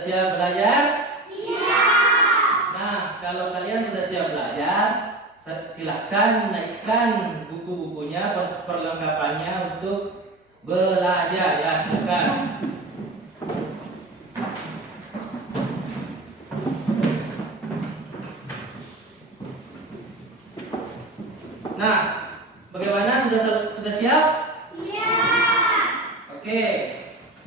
siap belajar? Siap. Nah, kalau kalian sudah siap belajar, silakan naikkan buku-bukunya, perlengkapannya untuk belajar ya, silakan. Nah, bagaimana, sudah siap? Siap. Oke.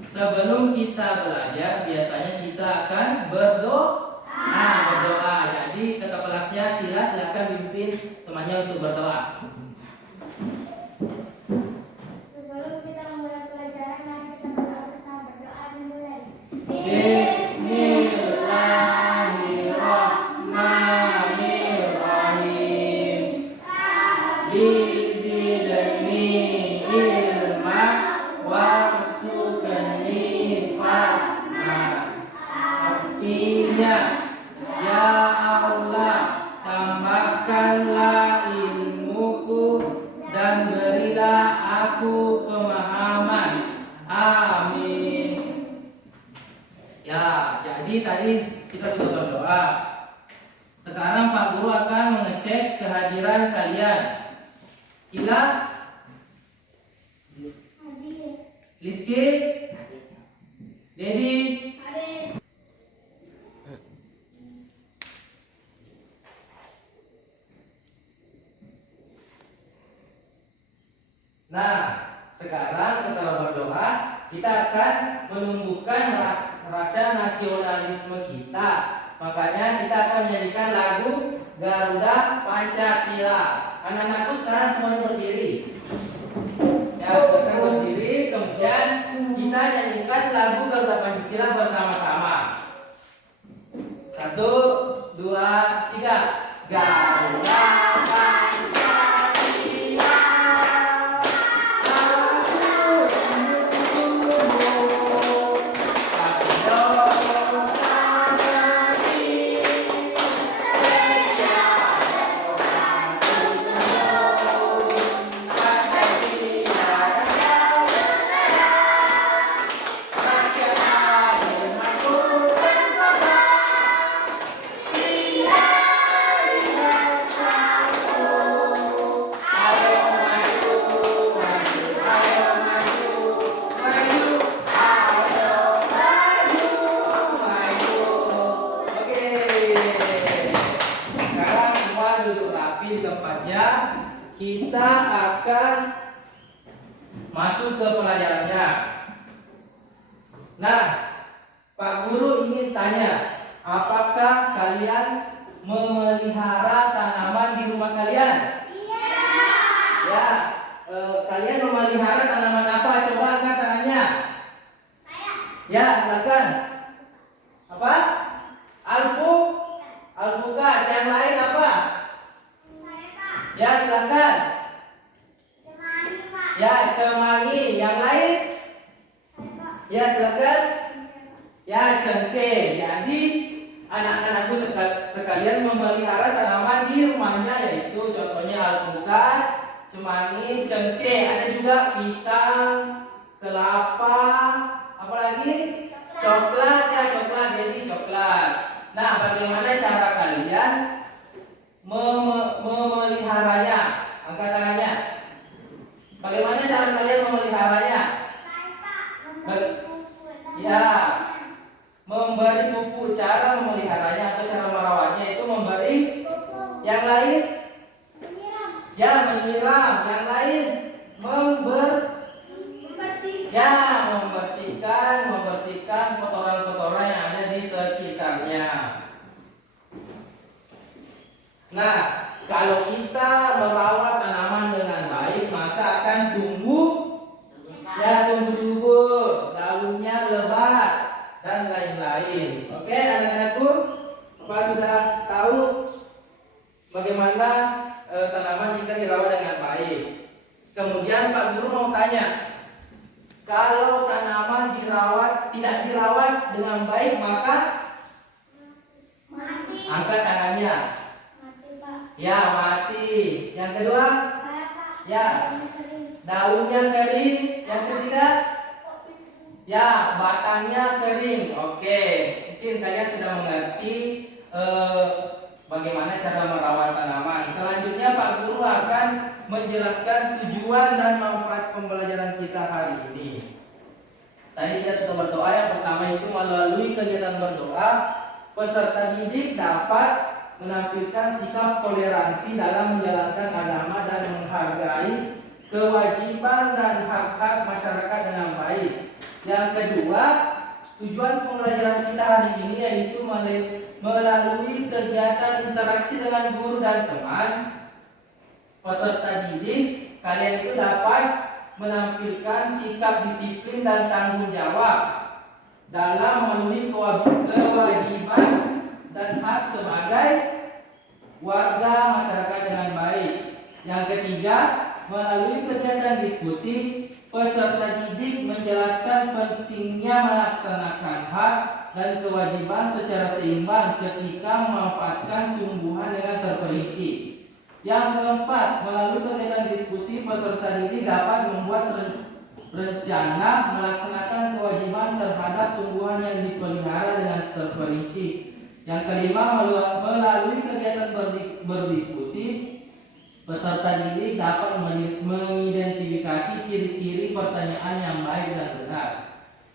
Sebelum kita belajar, biasanya kita akan berdoa. Nah, berdoa. Jadi kakak kelasnya Tira silakan pimpin temannya untuk berdoa. Sebelum kita mulai pelajaran, mari kita berdoa bersama. Berdoa dimulai. Bismillahirrahmanirrahim. Bizidni ilma warzuqni fahma. Artinya, ya Allah, tambahkanlah ilmuku dan berilah aku pemahaman. Amin. Ya, jadi tadi kita sudah berdoa. Sekarang Pak Guru akan mengecek kehadiran kalian. Ila, Liski, Dedi. Nah, sekarang setelah berdoa, kita akan menumbuhkan rasa nasionalisme kita. Makanya kita akan menyanyikan lagu Garuda Pancasila. Anak-anakku sekarang semuanya berdiri. Ya, silakan berdiri. Kemudian kita nyanyikan lagu Garuda Pancasila bersama-sama. 1, 2, 3. Garuda kita akan masuk ke pelajarannya. Nah, Pak Guru ingin tanya, apakah kalian memelihara tanaman di rumah kalian? Iya. Ya, kalian memelihara tanaman apa? Coba angkat tangannya. Ya, silakan. Apa? Alpukat. Yang lain apa? Ya, silakan. Ya, cemani. Yang lain? Ya, silakan. Ya, cengkeh. Jadi anak-anakku sekalian memelihara tanaman di rumahnya, yaitu contohnya alpukat, cemani, cengkeh. Ada juga pisang, kelapa, apalagi coklat. Ya, coklat. Jadi coklat. Nah, bagaimana cara kalian memeliharanya? Angkat tangannya. Bagaimana cara kalian memeliharanya? Ya, memberi pupuk. Cara memeliharanya atau cara merawatnya itu memberi. Yang lain? Ya, menyiram. Yang lain? Membersihkan kotoran-kotoran yang ada di sekitarnya. Nah, kalau kita merawat tanaman dengan baik, maka akan tumbuh subur, daunnya lebat, dan lain-lain. Oke, anak-anakku, Pak sudah tahu bagaimana tanaman jika dirawat dengan baik. Kemudian Pak Guru mau tanya, kalau tanaman tidak dirawat dengan baik, maka Mati. angkat tangannya. Mati, Pak. Ya, mati. Yang kedua? Ya, daunnya kering. Yang ketiga? Ya, batangnya kering. Oke. mungkin kalian sudah mengerti bagaimana cara merawat tanaman. Selanjutnya Pak Guru akan menjelaskan tujuan dan manfaat pembelajaran kita hari ini. Tadi kita sudah berdoa. Yang pertama itu melalui kegiatan berdoa, peserta didik dapat menampilkan sikap toleransi dalam menjalankan agama dan menghargai kewajiban dan hak-hak masyarakat dengan baik. Yang kedua, tujuan pembelajaran kita hari ini yaitu melalui kegiatan interaksi dengan guru dan teman, peserta didik, kalian itu dapat menampilkan sikap disiplin dan tanggung jawab dalam memenuhi kewajiban dan hak sebagai warga masyarakat dengan baik. Yang ketiga, melalui kegiatan diskusi, peserta didik menjelaskan pentingnya melaksanakan hak dan kewajiban secara seimbang ketika memanfaatkan tumbuhan dengan terperinci. Yang keempat, melalui kegiatan diskusi, peserta didik dapat membuat rencana melaksanakan kewajiban terhadap tumbuhan yang dipelihara dengan terperinci. Yang kelima, melalui kegiatan berdiskusi, peserta didik dapat mengidentifikasi ciri-ciri pertanyaan yang baik dan benar.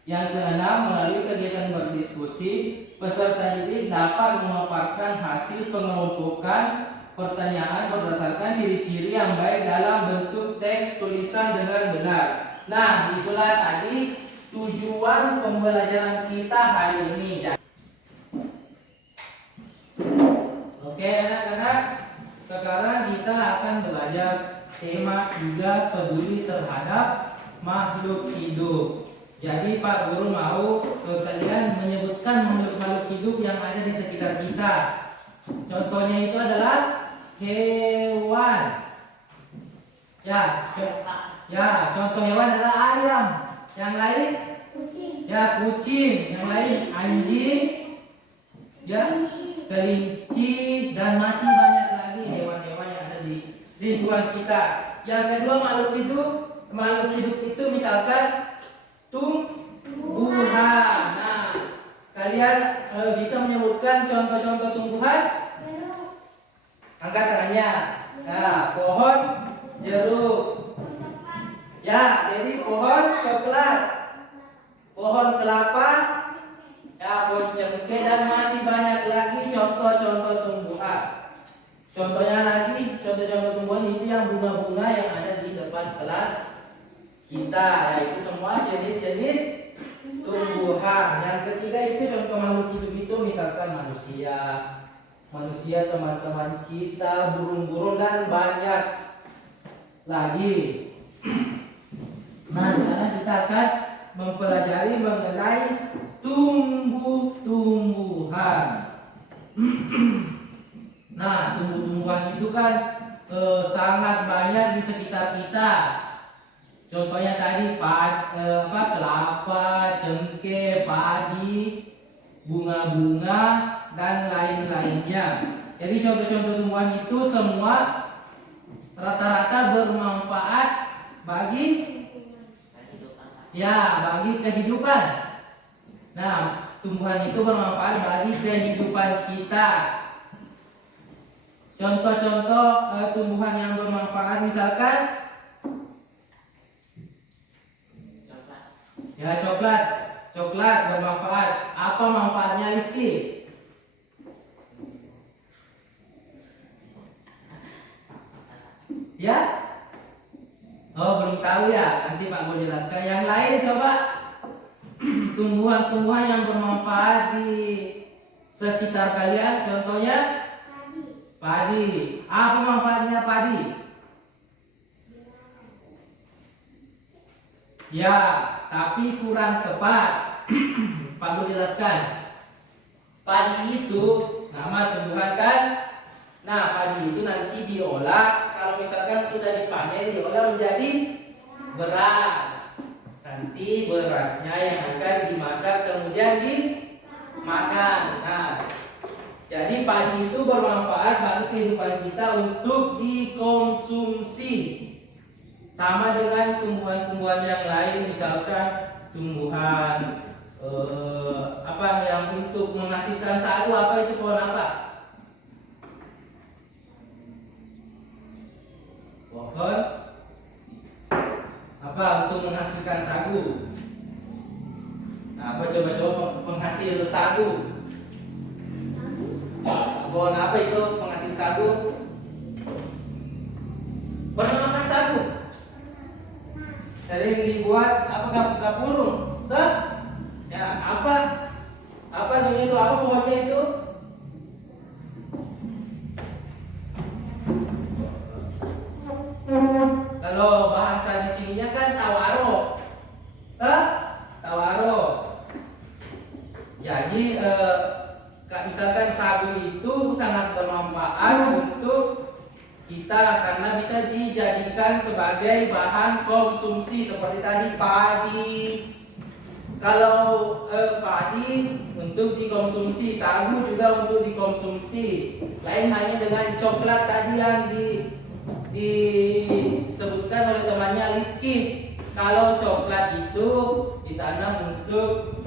Yang keenam, melalui kegiatan berdiskusi, peserta didik dapat memaparkan hasil pengelompokan pertanyaan berdasarkan ciri-ciri yang baik dalam bentuk teks tulisan dengan benar. Nah, itulah tadi tujuan pembelajaran kita hari ini. Oke anak-anak, sekarang kita akan belajar tema 3, peduli terhadap makhluk hidup. Jadi Pak Guru mau kalian menyebutkan makhluk-makhluk hidup yang ada di sekitar kita. Contohnya itu adalah hewan. Ya, contoh hewan adalah ayam. Yang lain? Kucing. Ya, kucing. Yang lain anjing. Ya, kelinci dan masih banyak lagi hewan-hewan yang ada di lingkungan kita. Yang kedua, makhluk hidup itu misalkan tumbuhan. Nah, kalian bisa menyebutkan contoh-contoh tumbuhan? Angkat tangannya. Nah, pohon jeruk. Ya, jadi pohon coklat, pohon kelapa, ya, pohon cengkeh dan masih banyak lagi contoh-contoh tumbuhan. Contohnya lagi, contoh-contoh tumbuhan itu yang bunga-bunga yang ada di depan kelas kita. Ya, itu semua jenis-jenis tumbuhan. Yang ketiga itu contoh makhluk hidup itu misalkan manusia teman-teman kita, burung-burung dan banyak lagi. Nah, sekarang kita akan mempelajari mengenai tumbuh-tumbuhan. Nah, tumbuh-tumbuhan itu kan sangat banyak di sekitar kita. Contohnya tadi kelapa, cengkeh, padi, bunga-bunga dan lain-lainnya. Jadi contoh-contoh tumbuhan itu semua rata-rata bermanfaat bagi kehidupan. Nah, tumbuhan itu bermanfaat bagi kehidupan kita. Contoh-contoh tumbuhan yang bermanfaat misalkan coklat bermanfaat. Apa manfaatnya, Rizky? Ya? Oh, belum tahu ya. Nanti Pak mau jelaskan. Yang lain coba. Tumbuhan-tumbuhan yang bermanfaat di sekitar kalian. Contohnya padi. Apa manfaatnya padi? Ya, tapi kurang tepat. Pak mau jelaskan. Padi itu nama tumbuhan kan? Nah, padi itu nanti diolah. Kalau misalkan sudah dipanen, diolah menjadi beras. Nanti berasnya yang akan dimasak kemudian dimakan. Nah, jadi padi itu bermanfaat bagi kehidupan kita untuk dikonsumsi. Sama dengan tumbuhan-tumbuhan yang lain, misalkan tumbuhan yang untuk menghasilkan sagu, apa itu pohon apa? Pohon apa untuk menghasilkan sagu? Nah, apa coba penghasil sagu? Pohon apa itu penghasil sagu? Pernah makan sagu? Sering dibuat apa gapurung? Tuh? Ya, apa namanya itu? Apa pohonnya itu? Kalau bahasa di sininya kan tawaro. Tawaro. Jadi misalkan sagu itu sangat bermanfaat untuk kita karena bisa dijadikan sebagai bahan konsumsi seperti tadi padi. Kalau padi untuk dikonsumsi, sagu juga untuk dikonsumsi. Lain hanya dengan coklat tadi yang disebutkan oleh temannya Rizky. Kalau coklat itu ditanam untuk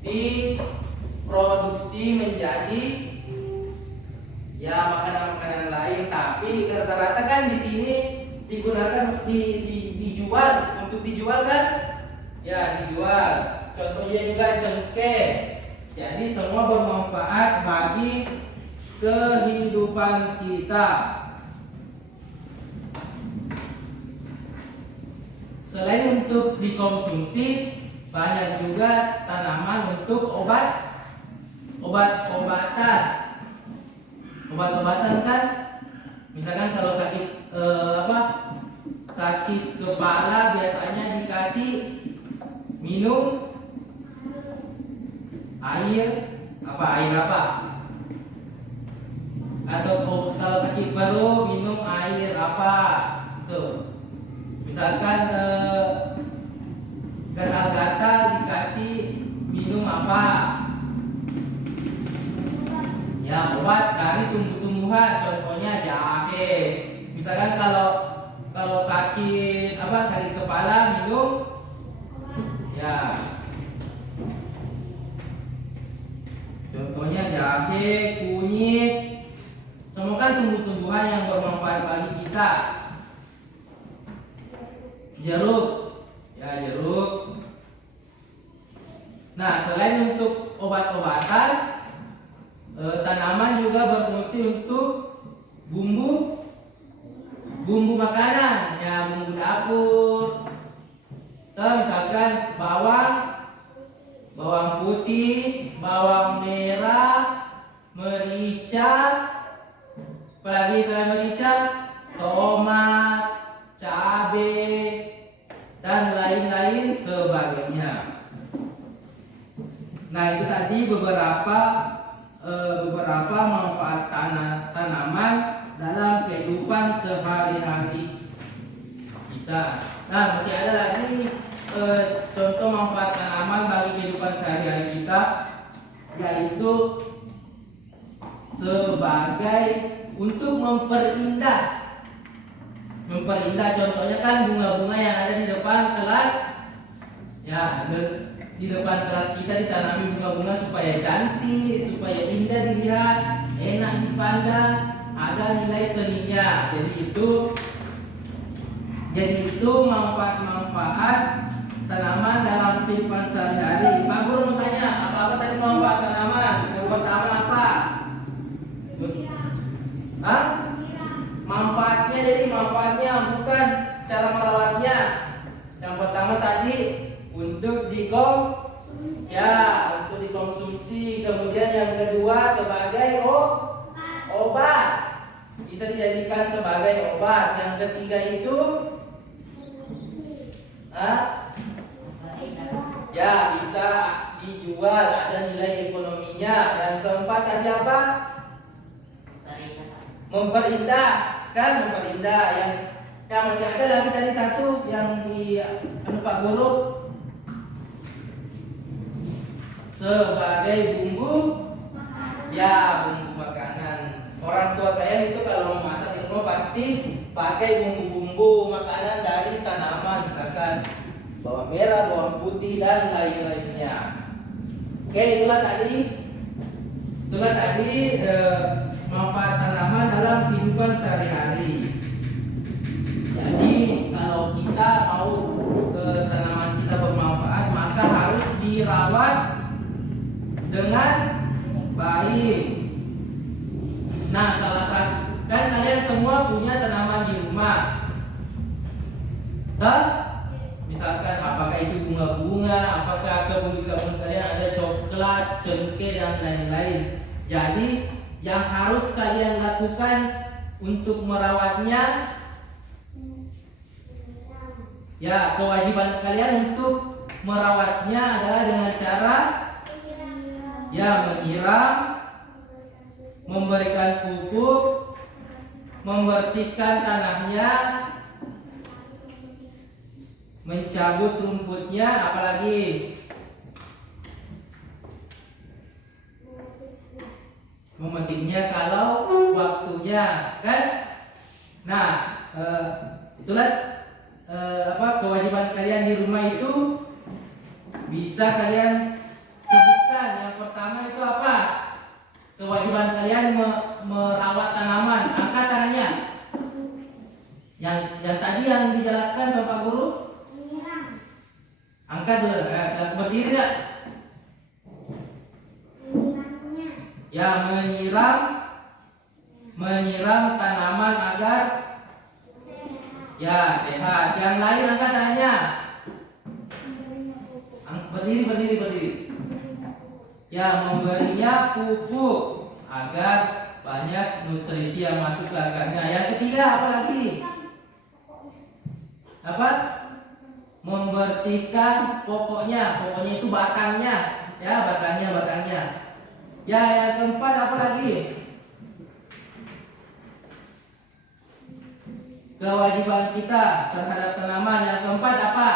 diproduksi menjadi ya makanan-makanan lain, tapi rata-rata kan di sini digunakan dijual untuk dijual kan? Ya, dijual. Contohnya juga cengkeh. Jadi semua bermanfaat bagi kehidupan kita. Selain untuk dikonsumsi, banyak juga tanaman untuk obat-obatan. Obat-obatan kan, misalkan kalau sakit sakit kepala biasanya dikasih minum air apa? Atau kalau sakit baru minum air apa? Tuh. Misalkan gatal-gatal dikasih minum apa? Ya, obat dari tumbuh-tumbuhan, contohnya jahe. Misalkan kalau sakit sakit kepala minum ya. Contohnya jahe, kunyit. Semua kan tumbuh-tumbuhan yang bermanfaat bagi kita. Jeruk. Ya, jeruk. Nah, selain untuk obat-obatan, tanaman juga berfungsi untuk bumbu makanan, ya bumbu dapur. Misalkan bawang putih, bawang merah, merica, apalagi selain merica, tomat, cabai, dan lain-lain sebagainya. Nah, itu tadi beberapa manfaat tanaman dalam kehidupan sehari-hari kita. Nah, masih ada lagi contoh manfaat tanaman bagi kehidupan sehari-hari kita, yaitu sebagai untuk memperindah. Contohnya kan bunga-bunga yang ada di depan kelas. Ya, di depan kelas kita ditanami bunga-bunga supaya cantik, supaya indah dilihat, enak dipandang, ada nilai seninya. Jadi itu manfaat-manfaat tanaman dalam kehidupan sehari-hari. Pak Guru mau tanya, apa tadi manfaat tanaman? Yang pertama apa? Manfaatnya bukan cara merawatnya. Yang pertama tadi untuk dikonsumsi. Kemudian yang kedua sebagai obat. Bisa dijadikan sebagai obat. Yang ketiga itu ya bisa dijual, ada nilai ekonominya. Yang keempat tadi apa? Memperindah. Yang masih ada lagi tadi satu yang di Pak Guru, sebagai bumbu makanan. Orang tua kalian itu kalau memasak di rumah pasti pakai bumbu-bumbu makanan dari tanaman, misalkan bawang merah, bawang putih, dan lain-lainnya. Oke, itulah tadi manfaat tanaman dalam kehidupan sehari-hari. Jadi kalau kita mau tanaman kita bermanfaat, maka harus dirawat dengan baik. Nah, salah satu kan kalian semua punya tanaman di rumah. Misalkan apakah itu bunga-bunga, apakah kebun-kebun kalian ada coklat, cengkeh dan lain-lain. Jadi yang harus kalian lakukan untuk merawatnya, ya kewajiban kalian untuk merawatnya adalah dengan cara ya menyiram, memberikan pupuk, membersihkan tanahnya, mencabut rumputnya, apalagi memetiknya kalau waktunya, kan? Nah, itulah kewajiban kalian di rumah itu bisa kalian sebutkan. Yang pertama itu apa? Kewajiban kalian merawat tanaman. Angkat tangannya. Yang tadi yang dijelaskan sama Pak Guru. Angkat dulu. Berdiri tak? Ya, menyiram tanaman agar ya sehat. Yang lain angkat tangannya. Berdiri. Ya, memberinya pupuk agar banyak nutrisi yang masuk ke akarnya. Yang ketiga apa lagi? Apa? Membersihkan pokoknya. Pokoknya itu batangnya. Ya, batangnya. Ya, yang keempat apa lagi? Kewajiban kita terhadap tanaman. Yang keempat apa?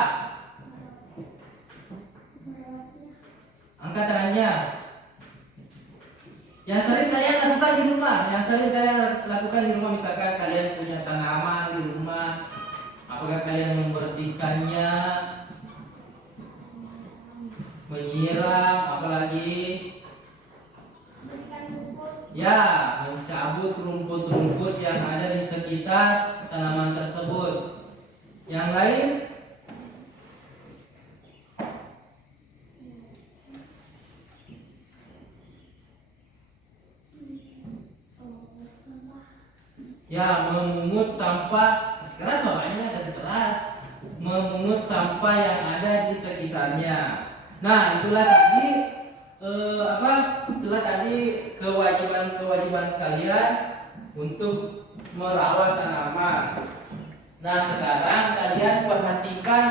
Angkat tangannya. Yang sering kalian lakukan di rumah, misalkan kalian punya tanaman di rumah, apakah kalian membersihkannya, menyiram, apalagi ya mencabut rumput-rumput yang ada di sekitar tanaman tersebut. Yang lain ya memungut sampah. Sekarang suaranya agak keras. Memungut sampah yang ada di sekitarnya. Nah, itulah tadi kewajiban kalian untuk merawat tanaman. Nah, sekarang kalian perhatikan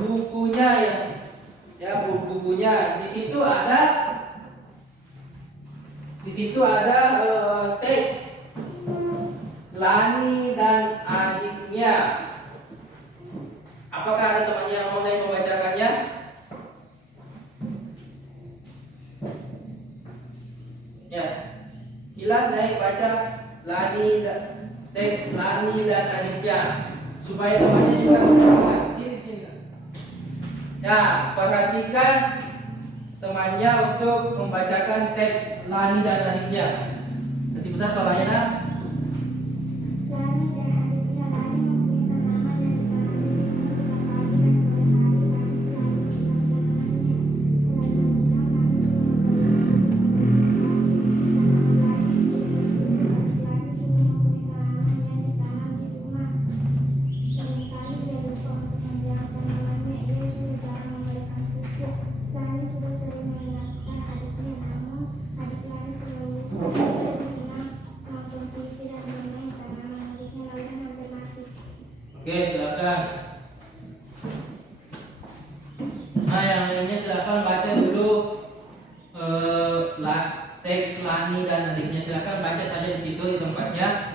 bukunya bukunya. Di situ ada teks Lani dan adiknya. Apakah ada temannya yang mau naik membacakannya? Ya, Hilang naik baca teks Lani dan adiknya supaya temannya juga bisa baca. Sini. Ya, perhatikan temannya untuk membacakan teks Lani dan adiknya. Kasih besar suaranya. Oke, silakan. Nah, yang lainnya silakan baca dulu teks Lani dan adiknya. Silakan baca saja di situ di tempatnya.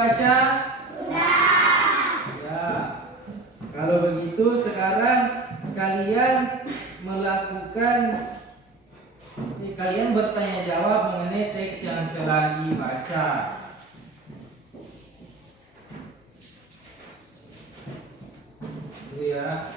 dibaca? Ya. Kalau begitu sekarang kalian kalian bertanya jawab mengenai teks yang telah dibaca. Ya.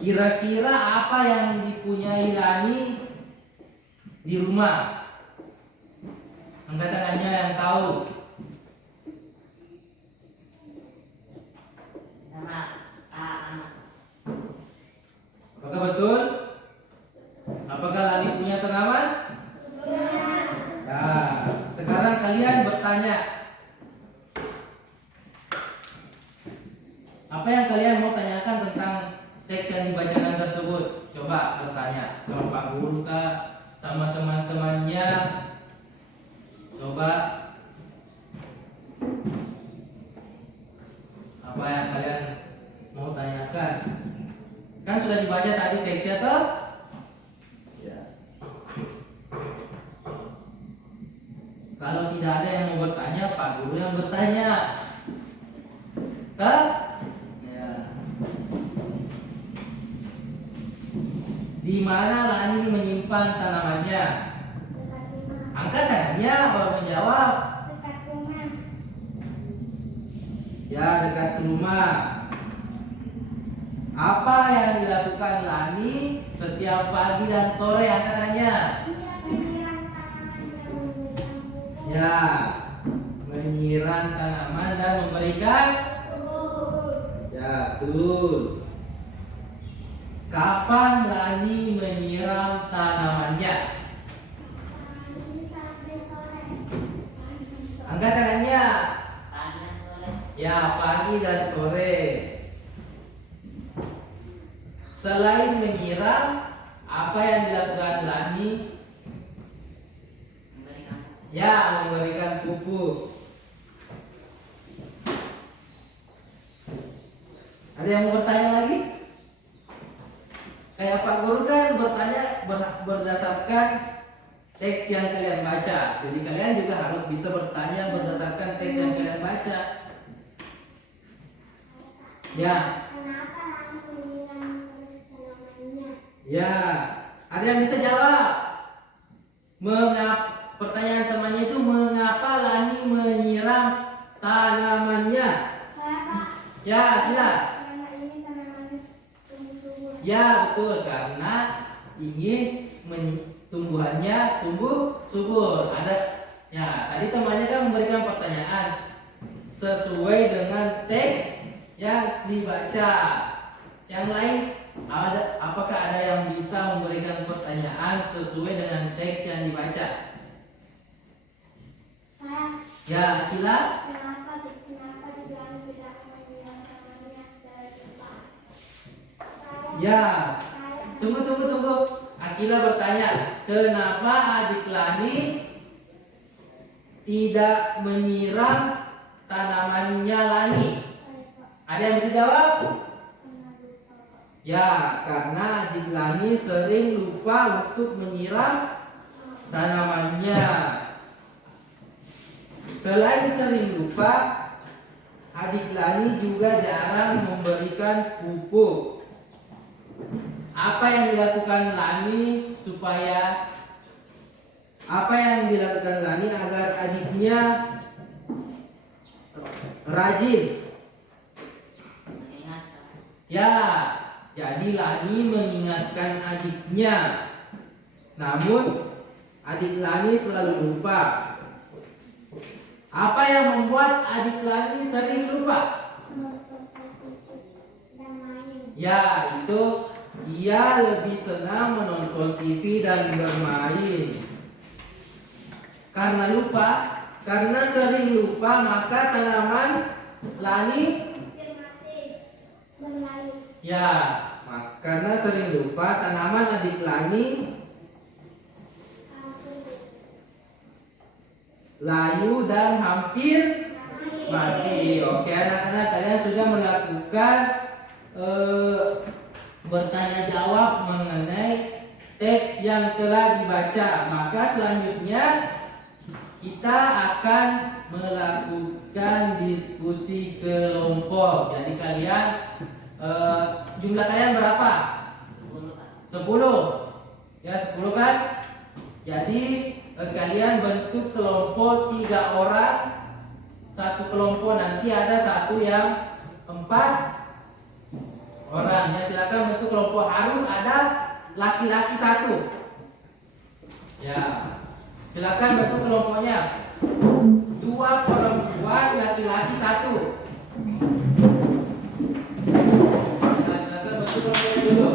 Kira-kira apa yang dipunyai Lani di rumah? Angkat tangannya yang tahu. Apakah betul? Apakah Lani punya tanaman? Nah, sekarang kalian bertanya. Apa yang kalian mau tanyakan tentang teks yang dibacakan tersebut? Coba bertanya sama Pak Guru kah, sama teman-temannya. Coba apa yang kalian mau tanyakan? Kan sudah dibaca tadi teksnya toh? Ya. Kalau tidak ada yang mau bertanya, Pak Guru yang bertanya. Toh? Di mana Lani menyimpan tanamannya? Angkat tangannya baru menjawab. Dekat rumah. Ya, dekat rumah. Apa yang dilakukan Lani setiap pagi dan sore? Angkat tangannya. Dia menyiram tanaman dan memberikan pupuk. Ya, menyiram tanaman dan memberikan. Ya, betul. Kapan Lani menyiram tanamannya? Pagi sampai sore. Angkat tangannya. Pagi dan sore. Ya, pagi dan sore. Selain menyiram, apa yang dilakukan Lani? Ya, memberikan pupuk. Ada yang mau bertanya lagi? Kayak Pak Guru kan bertanya berdasarkan teks yang kalian baca. Jadi kalian juga harus bisa bertanya berdasarkan teks yang kalian baca. Ya. Kenapa Lani menyiram terus tanamannya? Ya. Ada yang bisa jawab? Pertanyaan temannya itu mengapa Lani menyiram tanamannya? Kenapa? Ya, gila. Karena ini tanamannya tumbuh subur. Ya, betul, karena ingin tumbuhannya tumbuh subur. Ya, tadi temannya kan memberikan pertanyaan sesuai dengan teks yang dibaca. Yang lain apakah ada yang bisa memberikan pertanyaan sesuai dengan teks yang dibaca? Saya. Ya, Akila. Kenapa dibilang tidak menyiram tanamannya dari depan? Ya. Tunggu. Akila bertanya, kenapa adik Lani tidak menyiram tanamannya Lani? Ada yang bisa jawab? Ya, karena adik Lani sering lupa untuk menyiram tanamannya. Selain sering lupa, adik Lani juga jarang memberikan pupuk. Apa yang dilakukan Lani agar adiknya rajin? Ya, jadi Lani mengingatkan adiknya. Namun adik Lani selalu lupa. Apa yang membuat adik Lani sering lupa? Ya, itu dia lebih senang menonton TV dan bermain. Karena sering lupa, maka tanaman Lani ya, karena sering lupa, tanaman adik Lani layu dan hampir mati. Oke, anak-anak, kalian sudah melakukan bertanya jawab mengenai teks yang telah dibaca. Maka selanjutnya kita akan melakukan diskusi kelompok. Jadi kalian jumlah kalian berapa? 10. Ya, 10 kan? Jadi kalian bentuk kelompok 3 orang. Satu kelompok nanti ada satu yang 4 orang. Ya, silakan bentuk kelompok, harus ada laki-laki 1. Ya, silakan bentuk kelompoknya. 2 perempuan, laki-laki 1. Nah, silakan bentuk kelompoknya dulu.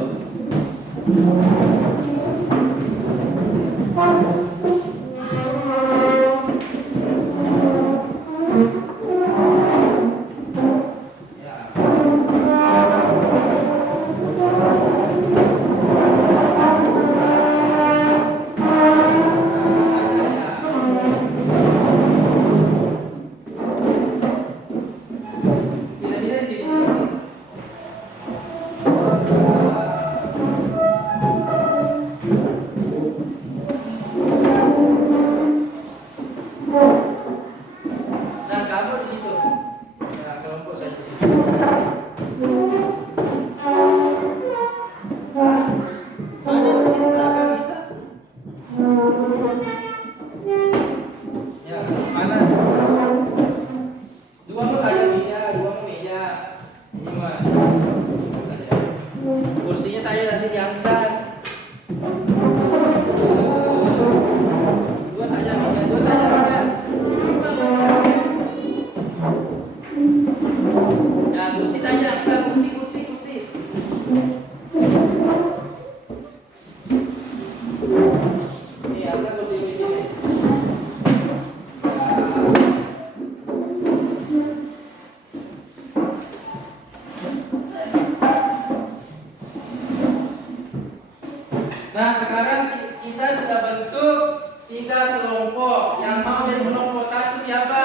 Nah, sekarang kita sudah bentuk 3 kelompok. Yang mau jadi kelompok 1 siapa?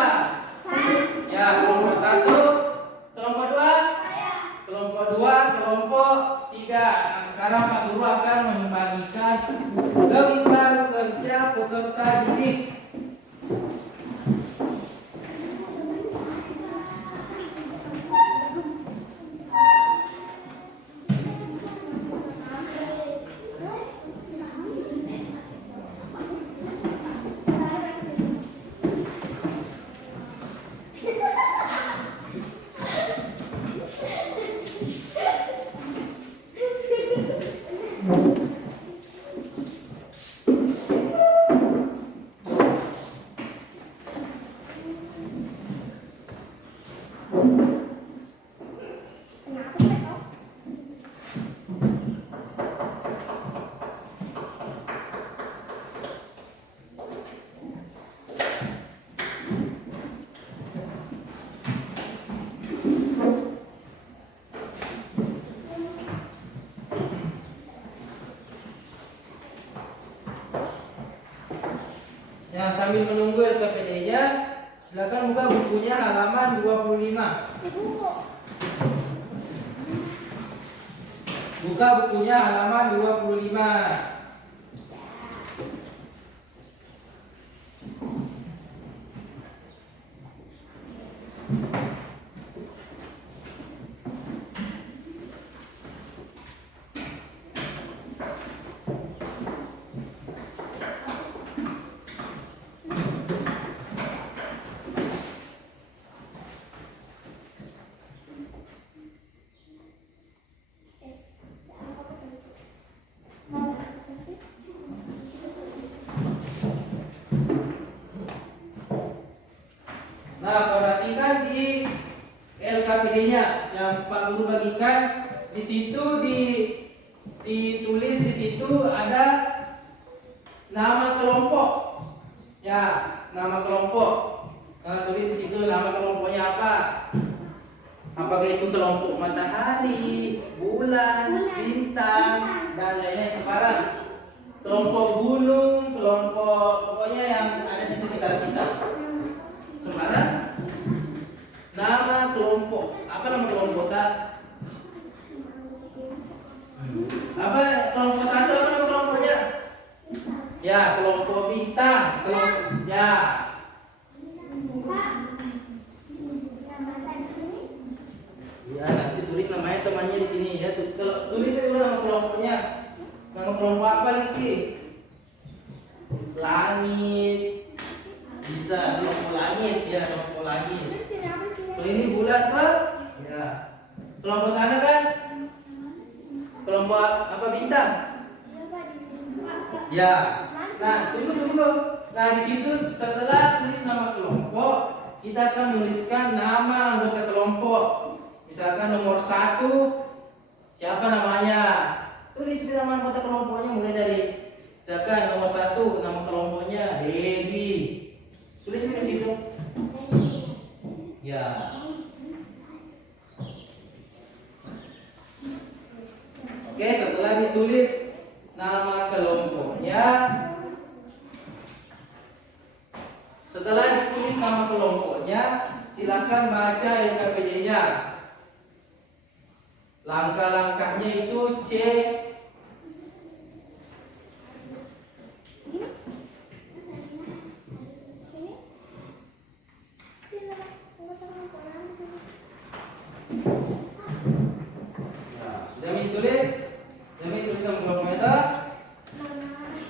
Ya, kelompok 1, kelompok 2, kelompok 2, kelompok 3. Nah, sekarang Pak Guru akan membagikan lembar kerja peserta didik. Yang sambil menunggu LKPD-nya, silakan buka bukunya halaman 25. Buka bukunya halaman 25. Nah, perhatikan di LKPD-nya yang Pak Guru bagikan. Di situ ditulis di situ ada nama kelompok. Ya, nama kelompok. Kalau tulis di situ nama kelompoknya apa? Apakah itu kelompok matahari, bulan, bintang, dan lainnya sekarang. Kelompok gunung, kelompok pokoknya yang ada di sekitar kita. Sekarang nama kelompok. Apa nama kelompok, Kak? Apa kelompok satu apa nama kelompoknya? Ya, kelompok bintang. Ya. Ya, nanti tulis namanya temannya di sini ya. Tulis dulu nama kelompoknya. Nama kelompok apa, Rizky? Langit. Bisa kelompok langit ya, kelompok langit. Kalau ini bulat Pak? Ya. Kelompok sana kan? Kelompok apa bintang? Ya. Nah, tunggu. Nah, di situ setelah tulis nama kelompok, kita akan menuliskan nama anggota kelompok. Misalkan nomor 1, siapa namanya? Tulis nama anggota kelompoknya mulai dari misalkan nomor 1, nama kelompoknya Dedi. Tulis di situ. Ya. Oke, setelah ditulis nama kelompoknya, silakan baca NKPD-nya. Langkah-langkahnya itu C. Sudah ditulis? Sudah ditulis nama kelompok itu?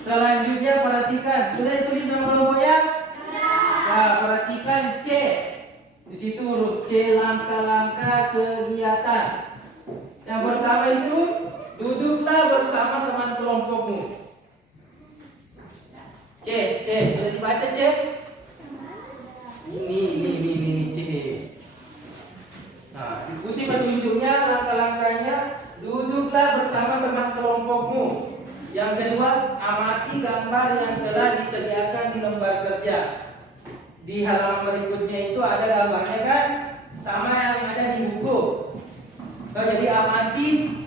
Selanjutnya perhatikan, sudah ditulis nama kelompoknya? Nah, perhatikan C. Di situ huruf C, langkah-langkah kegiatan. Yang pertama itu, duduklah bersama teman kelompokmu. C, sudah dibaca C? Ini C. Nah, ikuti petunjuknya, langkah-langkahnya. Duduklah bersama teman kelompokmu. Yang kedua, amati gambar yang telah disediakan di lembar kerja. Di halaman berikutnya itu ada gambarnya kan, sama yang ada di buku. Nah, jadi amati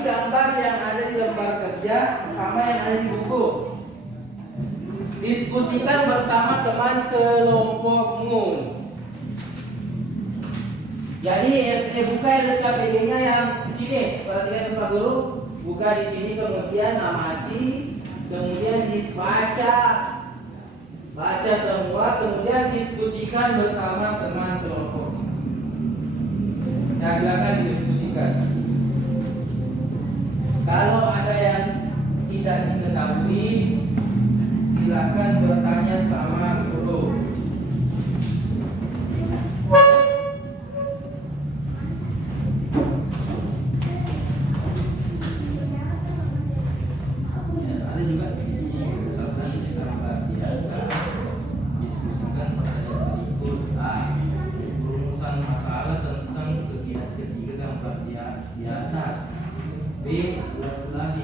gambar yang ada di lembar kerja sama yang ada di buku. Diskusikan bersama teman kelompokmu. Jadi buka LKPD-nya yang di sini. Perhatikan Pak Guru, buka di sini, kemudian amati, kemudian baca semua, kemudian diskusikan bersama teman kelompok. Ya, silakan didiskusikan. Kalau ada yang tidak diketahui, silakan bertanya sama guru. Ada juga misalkan sekarang bagian diskusikan pertanyaan berikut. Perumusan masalah tentang kegiatan ketiga gambar di atas. B. Buat lagi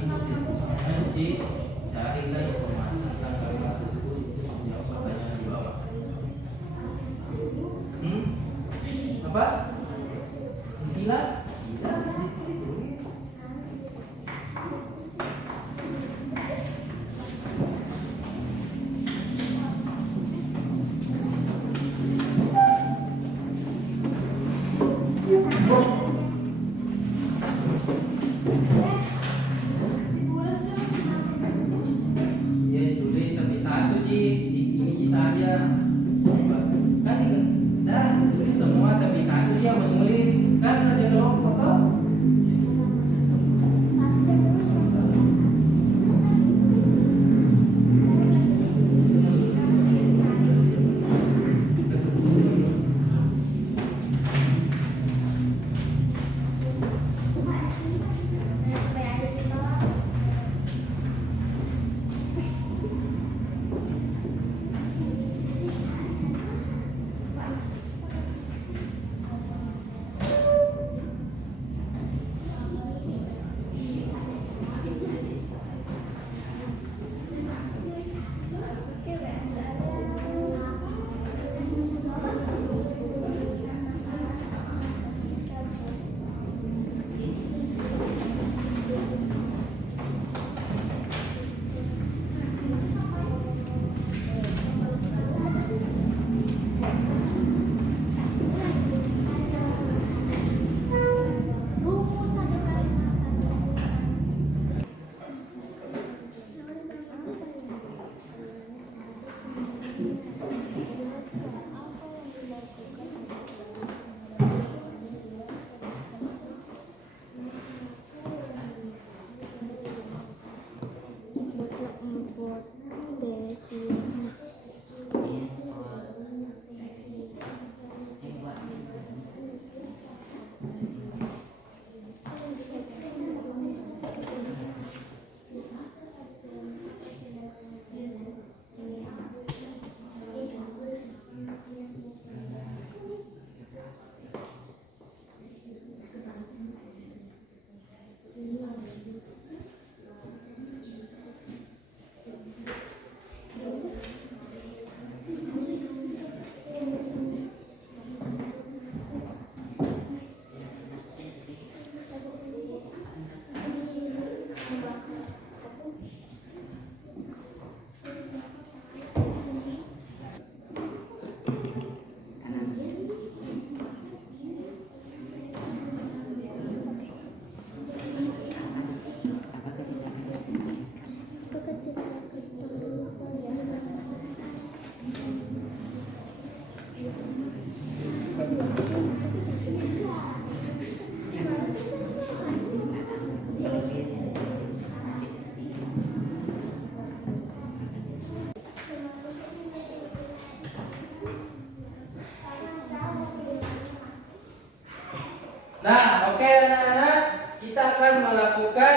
Nah, oke anak-anak, kita akan melakukan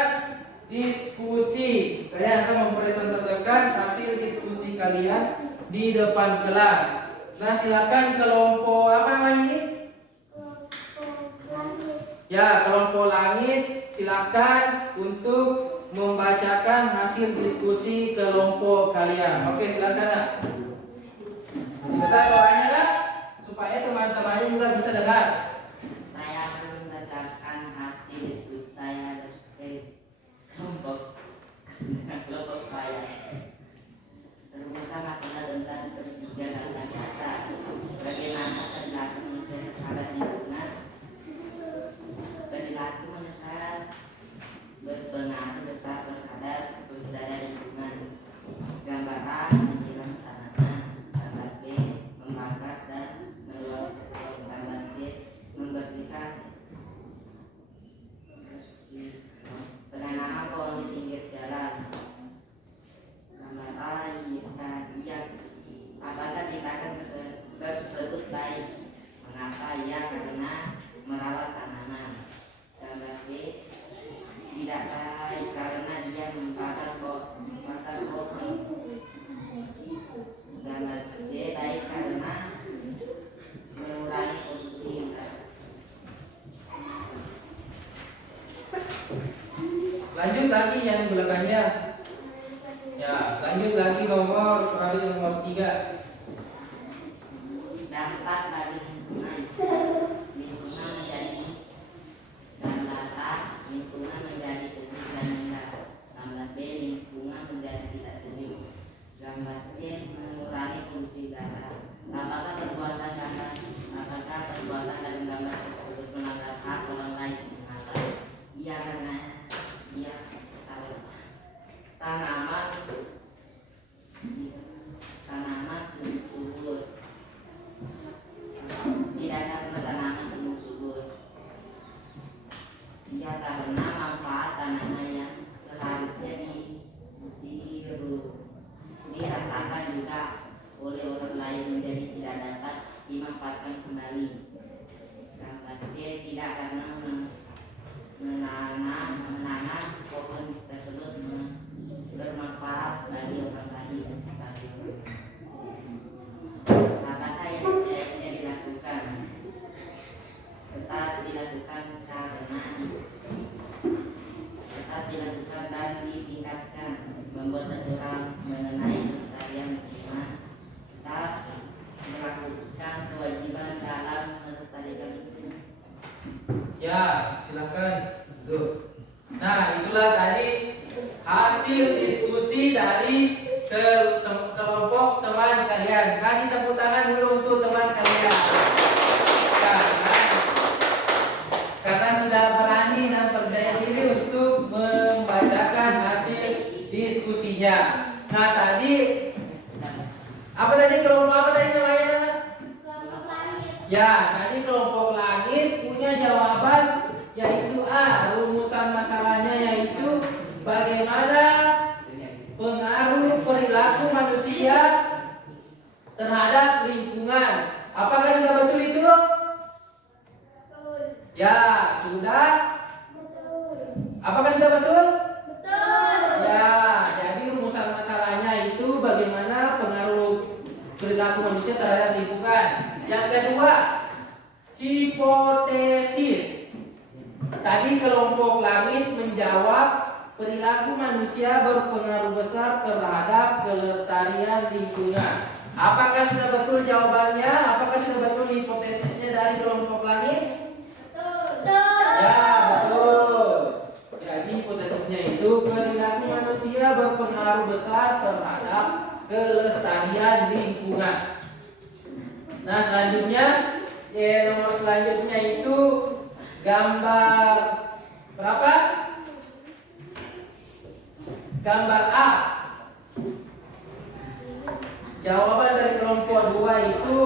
diskusi. Kalian akan mempresentasikan hasil diskusi kalian di depan kelas. Nah, silakan kelompok apa namanya ini? Ya, kelompok langit, silakan untuk membacakan hasil diskusi kelompok kalian. Oke, silakan nak. Masih besar suaranya nak, supaya teman-temannya juga bisa dengar. Saya akan membacakan hasil diskusi saya dari kelompok saya. Terbuka masalah tentang sepertiga kata di atas. Bagaimana perilaku manusia terhadap lingkungan? Perilaku manusia berpengaruh besar terhadap kelestarian lingkungan. Gambar A menyiram tanaman, gambar B membakar dan meluapkan, gambar C membersihkan penanaman pohon di pinggir jalan. Gambar A apakah tindakan tersebut baik? Mengapa? Ya, karena merawat tanaman. Gambar B tidak baik karena dia membakar pohon. Gambar C baik karena mengurangi polusi udara. Lanjut lagi yang belakangnya. Ya, lanjut lagi nomor 3. Dampak bagi lingkungan. Lingkungan menjadi gambar A, lingkungan menjadi sejuk dan indah. Gambar B, lingkungan menjadi tidak sejuk. Gambar C, mengurangi polusi udara. Apakah perbuatan dalam gambar tersebut melanggar hak orang lain? Mengapa? Iya, karena tanaman tumbuh subur. Tidak karena tanaman tumbuh subur. Iya, karena manfaat tanaman yang seharusnya dirasakan juga oleh orang lain menjadi tidak dapat dimanfaatkan kembali. Gambar C, tidak karena menanam pohon tersebut bermanfaat bagi orang lain. Apakah yang sebaiknya dilakukan? Tetap dilakukan dan ditingkatkan. Membuat aturan mengenai pelestarian lingkungan. Tetap melakukan kewajiban dalam melestarikan lingkungan. Ya, silakan. Tuh. Nah, itulah tadi hasil diskusi dari kelompok teman kalian. Kasih tepuk tangan dulu untuk teman kalian. Karena sudah berani dan percaya diri untuk membacakan hasil diskusinya. Nah, tadi apa tadi kelompok apa tadi namanya? Kelompok langit. Ya, tadi kelompok langit punya jawaban yaitu A. Rumusan masalahnya yaitu bagaimana pengaruh perilaku manusia manusia terhadap lingkungan. Apakah sudah betul itu? Betul. Ya, sudah. Betul. Apakah sudah betul? Betul. Ya, jadi rumusan masalahnya itu bagaimana pengaruh perilaku manusia terhadap lingkungan. Yang kedua, hipotesis. Tadi kelompok langit menjawab perilaku manusia berpengaruh besar terhadap kelestarian lingkungan. Apakah sudah betul jawabannya? Apakah sudah betul hipotesisnya dari kelompok langit? Betul. Ya, betul. Jadi hipotesisnya itu perilaku manusia berpengaruh besar terhadap kelestarian lingkungan. Nah, selanjutnya nomor selanjutnya itu gambar berapa? Gambar A. Jawaban dari kelompok 2 itu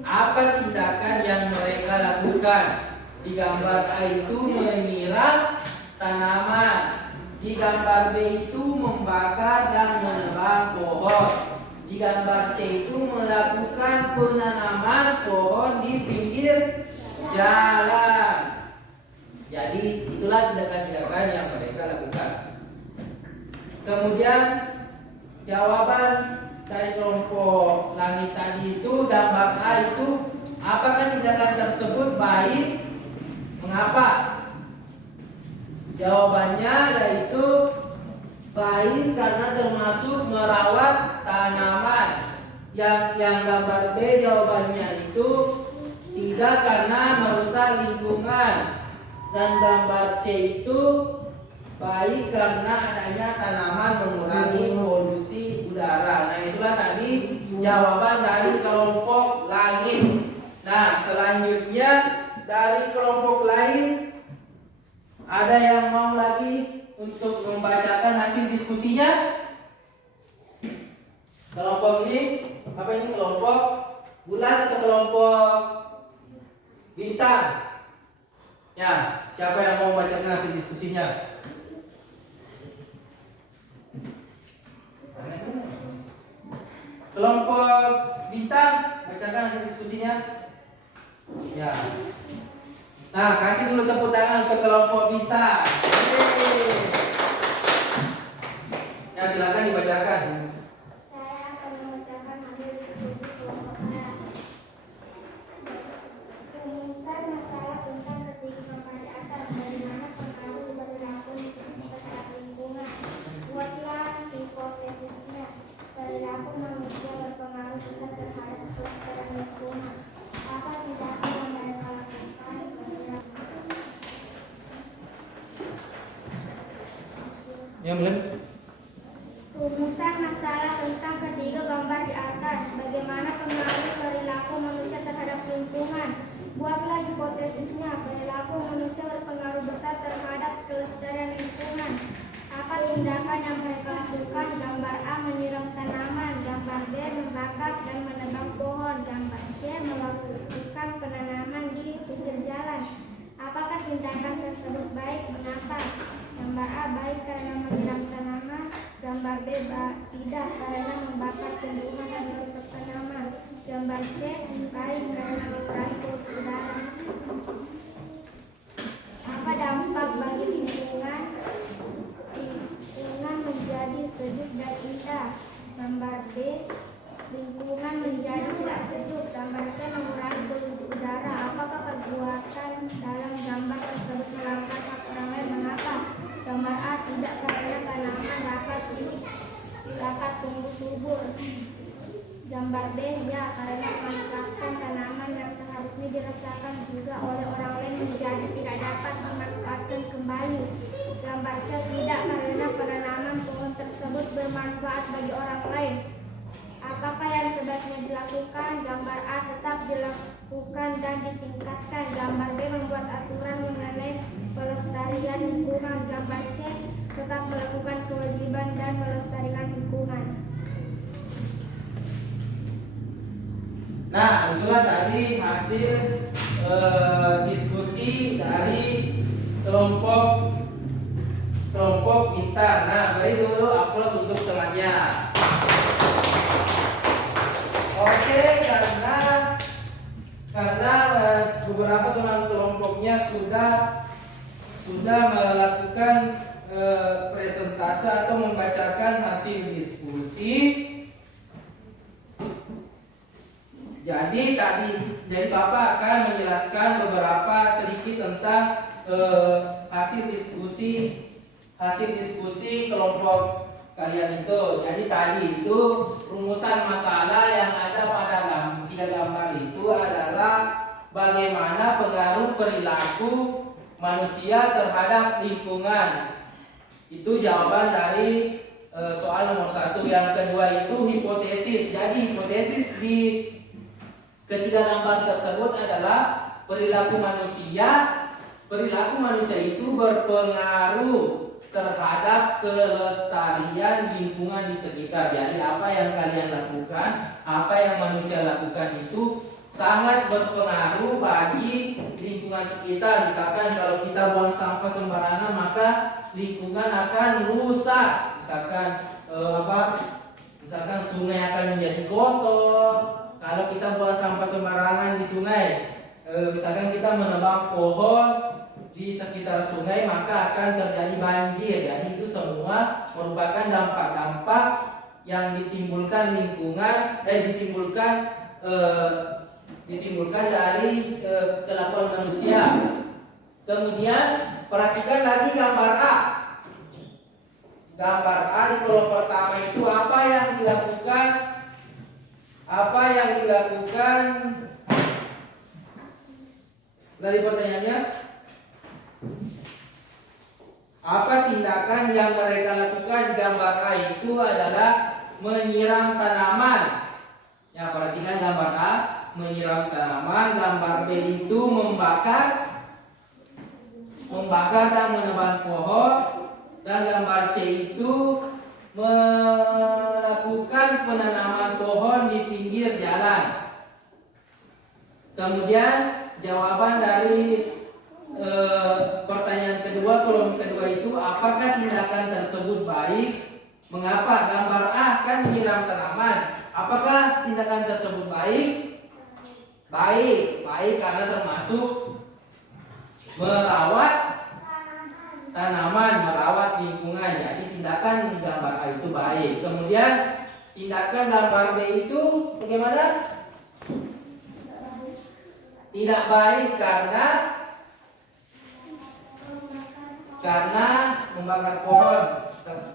apa tindakan yang mereka lakukan? Di gambar A itu menyiram tanaman. Di gambar B itu membakar dan menebang pohon. Di gambar C itu melakukan penanaman pohon di pinggir jalan. Jadi itulah tindakan-tindakan yang mereka lakukan. Kemudian jawaban dari kelompok langit tadi itu gambar A itu apakah tindakan tersebut baik? Mengapa? Jawabannya yaitu baik karena termasuk merawat tanaman. Yang gambar B jawabannya itu tidak karena merusak lingkungan. Dan gambar C itu baik karena adanya tanaman mengurangi polusi udara. Nah, itulah tadi jawaban dari kelompok langit. Nah, selanjutnya dari kelompok lain ada yang mau lagi untuk membacakan hasil diskusinya? Kelompok ini apa ini, kelompok bulan atau kelompok bintang? Ya, siapa yang mau membacakan hasil diskusinya? Kelompok bintang, bacakan hasil diskusinya. Ya. Nah, kasih dulu tepuk tangan untuk kelompok bintang. Yeay. Ya, silakan dibacakan. Saya akan membacakan hasil diskusi kelompok A. Rumusan masalah tentang ketiga gambar di atas, bagaimana pengaruh perilaku terhadap lingkungan. Buatlah hipotesisnya. Perilaku manusia berpengaruh besar terhadap kelestarian lingkungan. Apa tindakan yang mereka lakukan? Ya, belum. Rumusan masalah tentang ketiga gambar di atas, bagaimana pengaruh perilaku manusia terhadap lingkungan. Buatlah hipotesisnya. Perilaku manusia berpengaruh besar terhadap kelestarian lingkungan. Apa tindakan yang mereka lakukan? Gambar A menyiram tanaman, gambar B membakar dan menebang pohon, gambar C melakukan penanaman di pinggir jalan. Apakah tindakan tersebut baik? Mengapa? Gambar A baik karena menyiram tanaman, gambar B tidak karena membakar tumbuhan dan merusak tanaman, gambar C baik karena mengurangi polusi udara. Apa dampak bagi lingkungan? Lingkungan menjadi sejuk dan indah. Gambar B, lingkungan menjadi tidak sejuk. Gambar C mengurangi polusi udara. Apakah perbuatan dalam gambar tersebut melanggar hak orang lain? Mengapa? Gambar A tidak karena tanaman dapat tumbuh subur. Gambar B ya karena memanfaatkan tanaman yang seharusnya dirasakan juga oleh orang lain menjadi tidak dapat dimanfaatkan kembali. Gambar C tidak karena penanaman pohon tersebut bermanfaat bagi orang lain. Apakah yang sebaiknya dilakukan? Gambar A tetap dilakukan dan ditingkatkan. Gambar B membuat aturan mengenai pelestarian lingkungan. Gambar C tetap melakukan kewajiban dan melestarikan lingkungan. Nah, itulah tadi hasil diskusi dari kelompok bintang. Nah, beri dulu aplaus untuk temannya. karena beberapa teman kelompoknya sudah melakukan presentasi atau membacakan hasil diskusi. Jadi Bapak akan menjelaskan beberapa sedikit tentang hasil diskusi kelompok kalian itu. Jadi tadi itu rumusan masalah yang ada pada tiga gambar itu adalah bagaimana pengaruh perilaku manusia terhadap lingkungan. Itu jawaban dari soal nomor 1. Yang kedua itu hipotesis. Jadi hipotesis di ketiga gambar tersebut adalah perilaku manusia itu berpengaruh terhadap kelestarian lingkungan di sekitar. Jadi apa yang kalian lakukan, apa yang manusia lakukan itu sangat berpengaruh bagi lingkungan sekitar. Misalkan kalau kita buang sampah sembarangan, maka lingkungan akan rusak. Misalkan sungai akan menjadi kotor. Kalau kita buang sampah sembarangan di sungai, misalkan kita menebang pohon di sekitar sungai, maka akan terjadi banjir. Jadi itu semua merupakan dampak-dampak yang ditimbulkan ditimbulkan dari kelakuan manusia. Kemudian perhatikan lagi gambar A. Gambar A di kolom pertama itu apa yang dilakukan dari pertanyaannya, apa tindakan yang mereka lakukan? Gambar A itu adalah menyiram tanaman. Ya, perhatikan gambar A, menyiram tanaman. Gambar B itu membakar dan menebang pohon. Dan gambar C itu melakukan penanaman pohon di pinggir jalan. Kemudian jawaban dari pertanyaan kedua, kolom kedua itu, apakah tindakan tersebut baik? Mengapa? Gambar A kan menyiram tanaman. Apakah tindakan tersebut baik? Baik karena termasuk merawat tanaman, merawat lingkungan. Jadi tindakan di gambar A itu baik. Kemudian tindakan gambar B itu bagaimana? Tidak baik karena membakar pohon.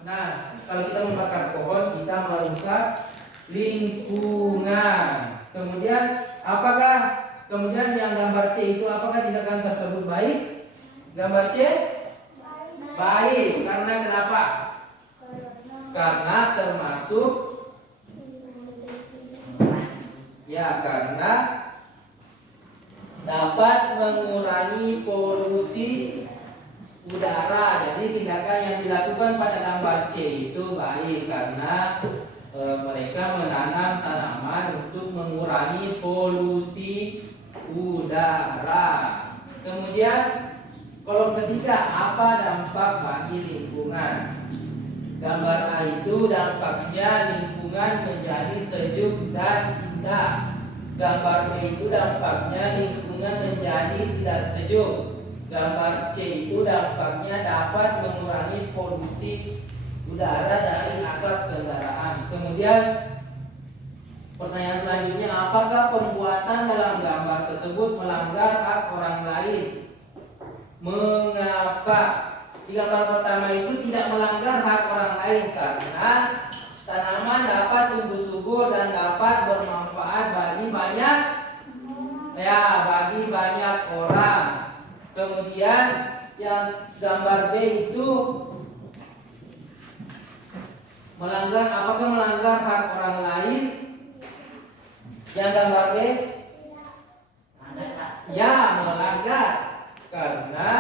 Nah, kalau kita membakar pohon, kita merusak lingkungan. Kemudian yang gambar C itu, apakah tindakan tersebut baik? Gambar C baik. Karena kenapa? Karena termasuk karena dapat mengurangi polusi udara. Jadi tindakan yang dilakukan pada gambar C itu baik karena mereka menanam tanaman untuk mengurangi polusi udara. Kemudian kolom ketiga, apa dampak bagi lingkungan? Gambar A itu dampaknya lingkungan menjadi sejuk dan indah. Gambar B itu dampaknya lingkungan menjadi tidak sejuk. Gambar C itu dampaknya dapat mengurangi polusi udara dari asap kendaraan. Kemudian pertanyaan selanjutnya, apakah pembuatan dalam gambar tersebut melanggar hak orang lain? Mengapa? Di gambar pertama itu tidak melanggar hak orang lain karena tanaman dapat tumbuh subur dan dapat bermanfaat bagi banyak orang. Kemudian yang gambar B itu apakah melanggar hak orang lain? Yang gambar B melanggar karena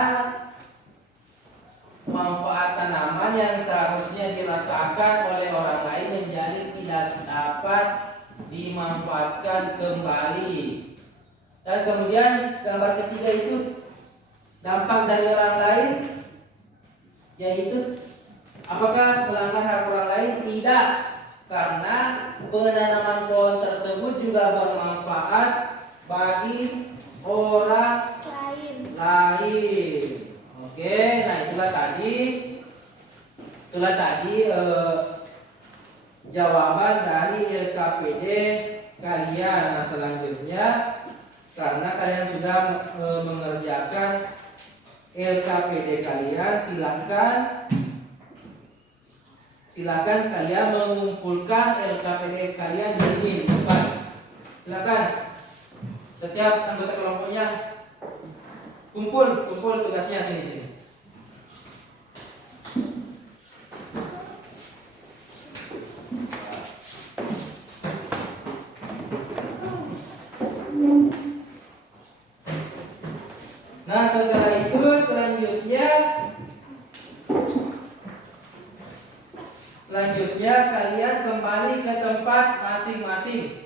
manfaat tanaman yang seharusnya dirasakan oleh orang lain menjadi tidak dapat dimanfaatkan kembali. Dan kemudian gambar ketiga itu dampak dari orang lain, yaitu apakah melanggar hak orang lain? Tidak, karena penanaman pohon tersebut juga bermanfaat bagi orang lain. lain. Oke, nah itulah tadi jawaban dari LKPD kalian. Nah, selanjutnya karena kalian sudah mengerjakan LKPD kalian, silakan kalian mengumpulkan LKPD kalian di depan. Silakan setiap anggota kelompoknya kumpul tugasnya sini. Nah, setelah itu selanjutnya kalian kembali ke tempat masing-masing.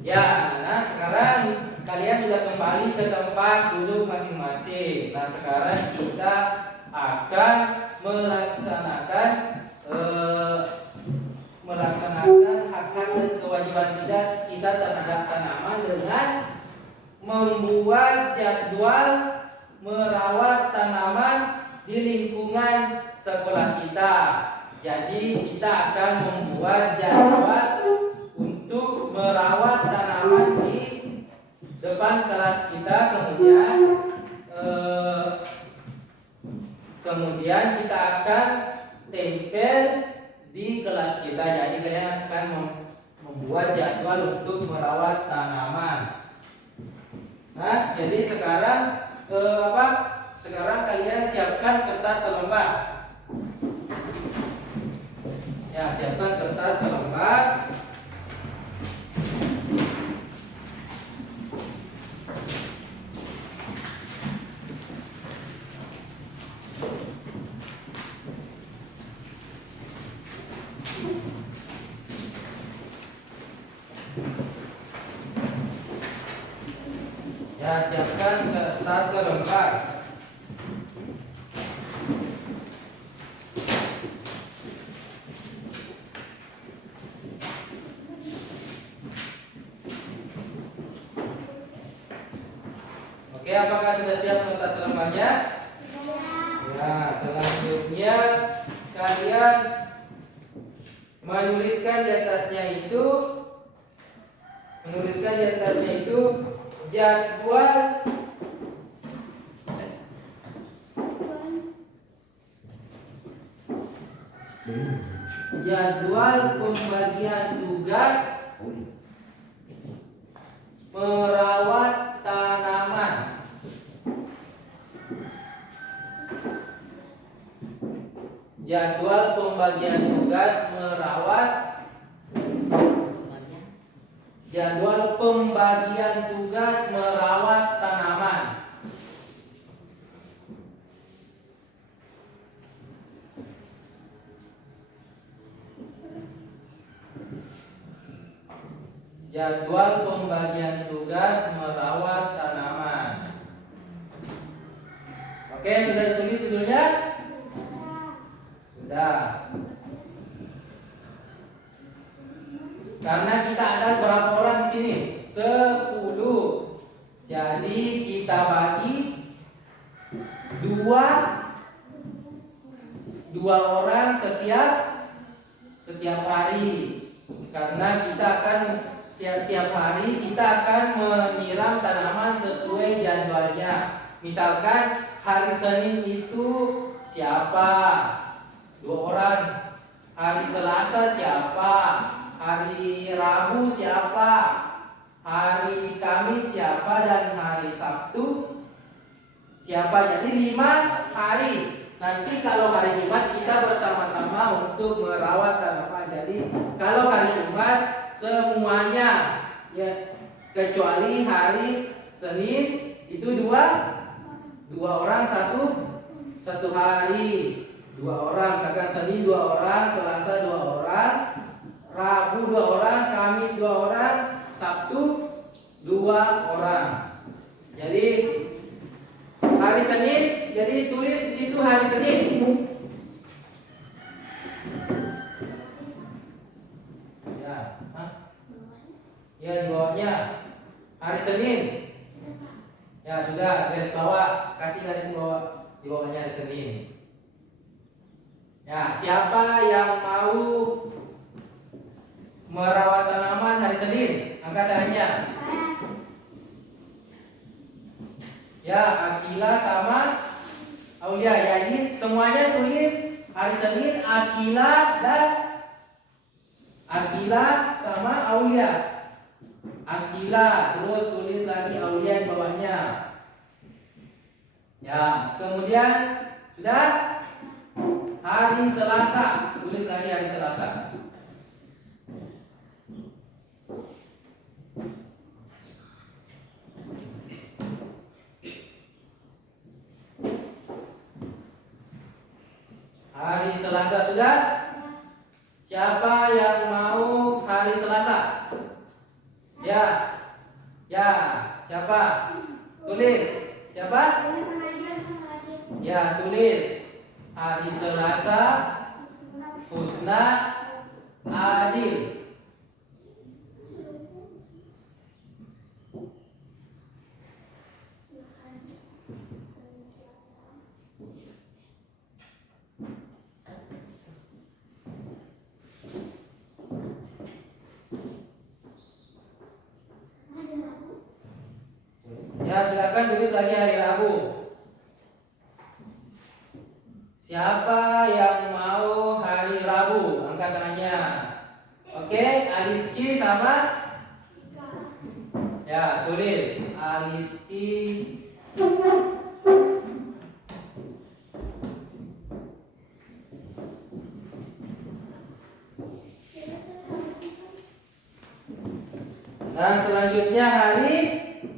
Kemudian sekarang kalian sudah kembali ke tempat duduk masing-masing. Nah, sekarang kita akan melaksanakan hak-hak dan kewajiban kita terhadap tanaman dengan membuat jadwal merawat tanaman di lingkungan sekolah kita. Jadi kita akan membuat jadwal untuk merawat tanaman di depan kelas kita, kemudian kita akan tempel di kelas kita. Jadi kalian akan membuat jadwal untuk merawat tanaman. Nah, jadi sekarang Sekarang kalian siapkan kertas selembar. Ya, siapkan kertas selembar. Ya, siapkan kertas selembar. Oke, apakah sudah siap kertas selembarnya? Ya, selanjutnya kalian menuliskan di atasnya itu jadwal pembagian tugas merawat tanaman. Jadwal pembagian tugas merawat tanaman. Jadwal pembagian tugas merawat tanaman. Oke, sudah ditulis judulnya? Sudah. Karena kita ada berapa orang di sini? 10. Jadi kita bagi dua orang setiap hari. Karena kita akan setiap hari kita akan menyiram tanaman sesuai jadwalnya. Misalkan hari Senin itu siapa? 2 orang. Hari Selasa siapa? Hari Rabu siapa? Hari Kamis siapa? Dan hari Sabtu siapa? Jadi 5 hari. Nanti kalau hari Jumat kita bersama-sama untuk merawat tanaman. Jadi kalau hari Jumat semuanya, ya, kecuali hari Senin itu dua orang satu hari. 2 orang. Misalkan Senin 2 orang, Selasa 2 orang, Rabu 2 orang, Kamis 2 orang, Sabtu 2 orang. Jadi hari Senin, jadi tulis di situ hari Senin. Ya, ya di bawahnya hari Senin. Ya sudah, garis bawah, kasih garis bawah di bawahnya hari Senin. Ya, siapa yang mau merawat tanaman hari Senin? Angkat tangannya. Ya, Akila sama Aulia. Jadi semuanya tulis hari Senin Akila sama Aulia. Akila, terus tulis lagi Aulia di bawahnya. Ya, kemudian sudah hari Selasa, tulis lagi hari Selasa. Hari Selasa sudah? Siapa yang mau hari Selasa? Ya. Ya, siapa? Tulis. Siapa? Ya, tulis. Hari Selasa Husna Adil. Ya, silakan tulis lagi hari Rabu. Siapa yang mau hari Rabu? Angkat tangannya. Oke, Aliski sama? Ya, tulis Aliski. Nah, selanjutnya hari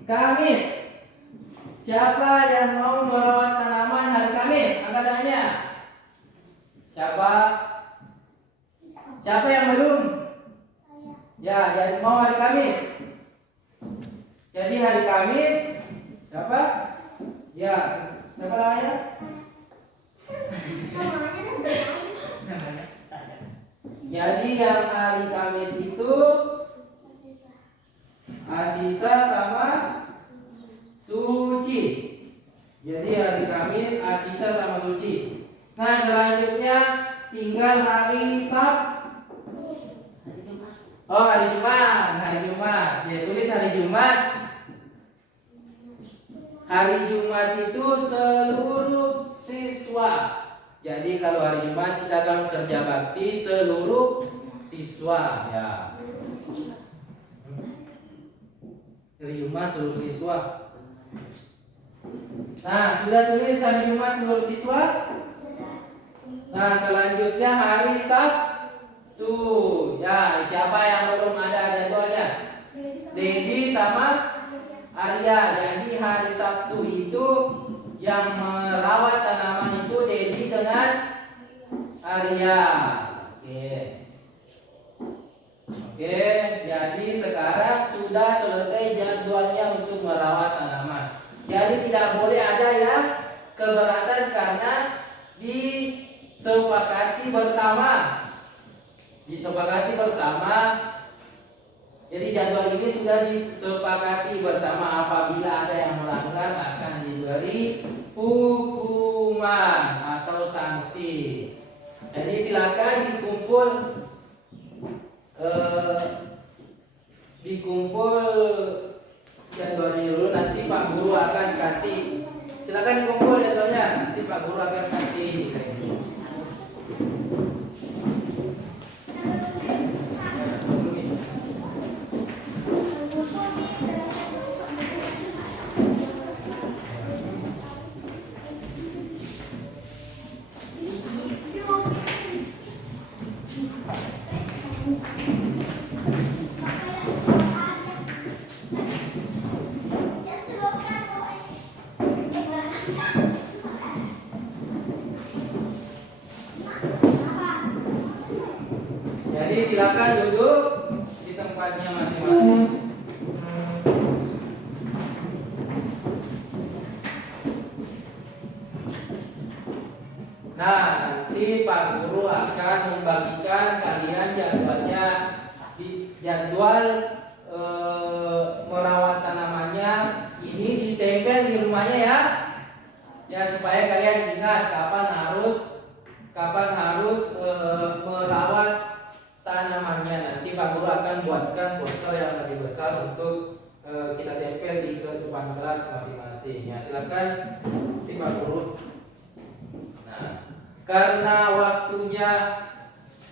Kamis. Siapa yang mau merawat tanaman hari Kamis? Angkat tangannya. Siapa? Siapa yang belum? Ya, jadi mau hari Kamis. Jadi hari Kamis siapa? Ya, siapa namanya? Jadi yang hari Kamis itu Asisa sama Suci. Jadi hari Kamis Asisa sama Suci. Nah, selanjutnya tinggal hari Oh, hari Jumat. Hari Jumat. Ya, tulis hari Jumat. Hari Jumat itu seluruh siswa. Jadi kalau hari Jumat kita akan kerja bakti seluruh siswa, ya. Hari Jumat seluruh siswa. Nah, sudah tulis hari Jumat seluruh siswa? Nah, selanjutnya hari Sabtu. Ya, siapa yang belum ada jadwalnya? Dedi sama Arya. Jadi hari Sabtu itu yang merawat tanaman itu Dedi dengan Arya. Oke, jadi sekarang sudah selesai jadwalnya untuk merawat tanaman. Jadi tidak boleh ada yang keberatan karena disepakati bersama. Jadi jadwal ini sudah disepakati bersama. Apabila ada yang melanggar akan diberi hukuman atau sanksi. Jadi silakan dikumpul jadwalnya dulu, nanti Pak Guru akan kasih. Silakan dikumpul jadwalnya, nanti Pak Guru akan kasih. silakan duduk di tempatnya masing-masing. Nah, nanti Pak Guru akan membagikan kalian jadwalnya, jadwal merawat tanamannya ini ditempel di rumahnya ya. Ya, supaya kalian ingat kapan harus merawat tanamannya. Nanti Pak Guru akan buatkan poster yang lebih besar untuk kita tempel di depan kelas masing-masing. Ya, silakan nanti Pak Guru. Nah, karena waktunya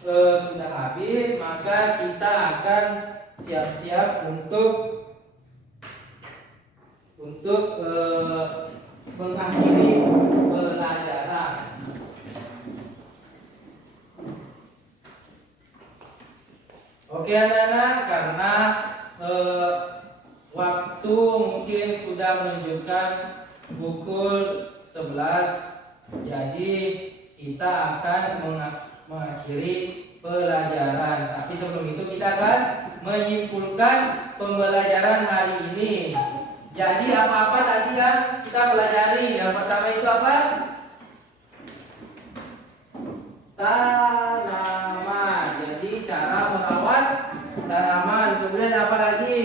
sudah habis, maka kita akan siap-siap untuk mengakhiri pelajaran. Oke anak-anak, karena waktu mungkin sudah menunjukkan pukul 11, jadi kita akan mengakhiri pelajaran. Tapi sebelum itu kita akan menyimpulkan pembelajaran hari ini. Jadi apa-apa tadi yang kita pelajari? Yang pertama itu apa? Tanaman. Jadi cara merawat tanaman. Kemudian apa lagi?